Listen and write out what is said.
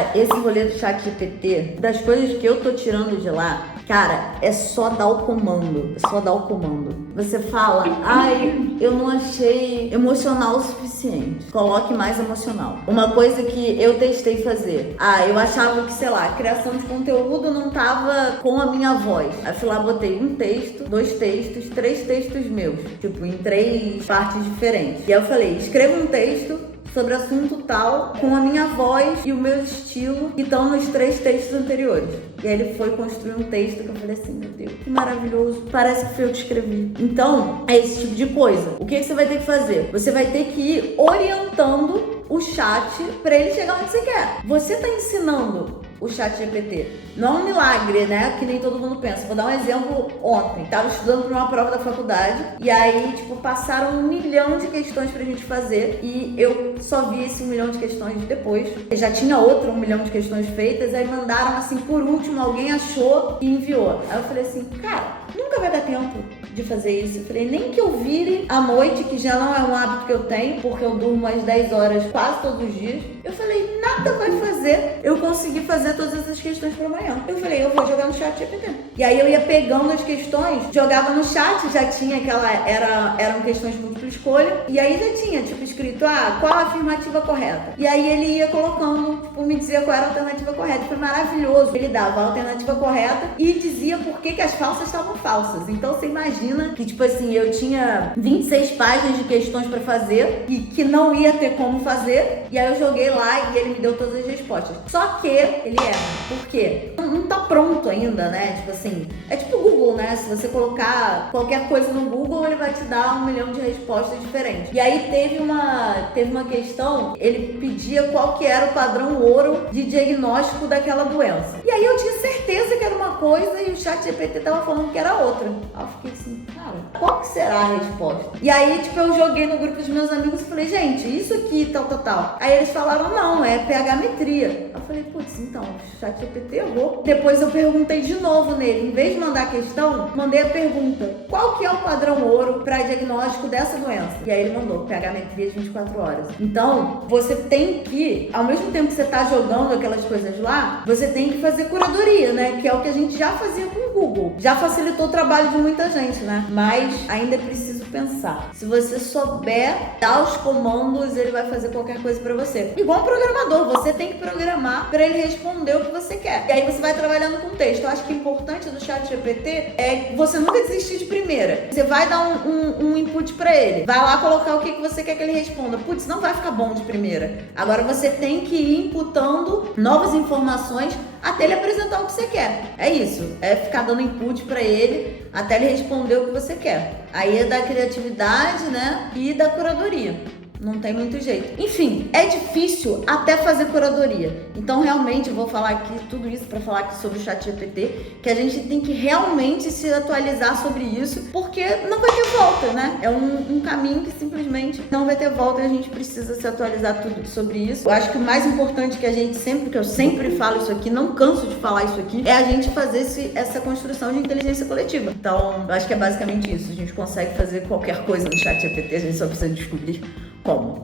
Cara, esse rolê do ChatGPT, das coisas que eu tô tirando de lá, cara, é só dar o comando. É só dar o comando. Você fala, ai, eu não achei emocional o suficiente. Coloque mais emocional. Uma coisa que eu testei fazer. Eu achava que, sei lá, a criação de conteúdo não tava com a minha voz. Aí fui lá, botei um texto, 2 textos, 3 textos meus. Tipo, em 3 partes diferentes. E aí eu falei, escreva um texto sobre assunto tal, com a minha voz e o meu estilo que estão nos 3 textos anteriores. E aí ele foi construir um texto que eu falei assim, meu Deus, que maravilhoso, parece que foi eu que escrevi. Então, é esse tipo de coisa. O que você vai ter que fazer? Você vai ter que ir orientando o chat para ele chegar onde você quer. Você tá ensinando o ChatGPT. Não é um milagre, né? Que nem todo mundo pensa. Vou dar um exemplo ontem. Tava estudando para uma prova da faculdade e aí, passaram 1 milhão de questões pra gente fazer e eu só vi esse 1 milhão de questões depois. Eu já tinha outro 1 milhão de questões feitas, aí mandaram assim, por último, alguém achou e enviou. Aí eu falei assim, cara, nunca vai dar tempo de fazer isso. Eu falei, nem que eu vire à noite, que já não é um hábito que eu tenho, porque eu durmo umas 10 horas quase todos os dias. Eu falei, nada vai fazer eu conseguir fazer todas essas questões para amanhã. Eu falei, eu vou jogar no chat GPT. E aí eu ia pegando as questões, jogava no chat, já tinha eram questões de múltipla escolha, e aí já tinha, escrito, qual a afirmativa correta? E aí ele ia colocando, me dizia qual era a alternativa correta. Foi maravilhoso. Ele dava a alternativa correta e dizia por que as falsas estavam falsas. Então você imagina que, eu tinha 26 páginas de questões para fazer e que não ia ter como fazer, e aí eu joguei lá e ele me deu todas as respostas. Só que ele erra. Por quê? Não tá pronto ainda, né? É tipo o Google, né? Se você colocar qualquer coisa no Google, ele vai te dar 1 milhão de respostas diferentes. E aí teve uma questão, ele pedia qual que era o padrão ouro de diagnóstico daquela doença. E aí eu tinha certeza que era uma coisa e o ChatGPT tava falando que era outra. Aí eu fiquei assim, cara, qual que será a resposta? E aí, eu joguei no grupo dos meus amigos e falei, gente, isso aqui, tal. Aí eles falaram, não, é pH-metria. Eu falei, putz, então, o ChatGPT errou. Depois eu perguntei de novo nele, em vez de mandar a questão, mandei a pergunta, qual que é o padrão ouro para diagnóstico dessa doença? E aí ele mandou, pH-metria de 24 horas. Então, você tem que, ao mesmo tempo que você tá jogando aquelas coisas lá, você tem que fazer curadoria, né? Que é o que a gente já fazia com o Google. Já facilitou o trabalho de muita gente, né? Mas ainda é preciso pensar. Se você souber dar os comandos, ele vai fazer qualquer coisa pra você. Igual um programador, você tem que programar pra ele responder o que você quer. E aí você vai trabalhando com texto. Eu acho que o importante do ChatGPT é você nunca desistir de primeira. Você vai dar um input pra ele. Vai lá colocar o que você quer que ele responda. Putz, não vai ficar bom de primeira. Agora você tem que ir inputando novas informações até ele apresentar o que você quer. É isso. É ficar dando input pra ele até ele responder o que você quer. Aí é da criatividade, né? E da curadoria. Não tem muito jeito. Enfim, é difícil até fazer curadoria. Então, realmente, eu vou falar aqui tudo isso para falar aqui sobre o ChatGPT, que a gente tem que realmente se atualizar sobre isso, porque não vai ter volta, né? É um caminho que simplesmente não vai ter volta e a gente precisa se atualizar tudo sobre isso. Eu acho que o mais importante que eu sempre falo isso aqui, não canso de falar isso aqui, é a gente fazer essa construção de inteligência coletiva. Então, eu acho que é basicamente isso. A gente consegue fazer qualquer coisa no ChatGPT, a gente só precisa descobrir como.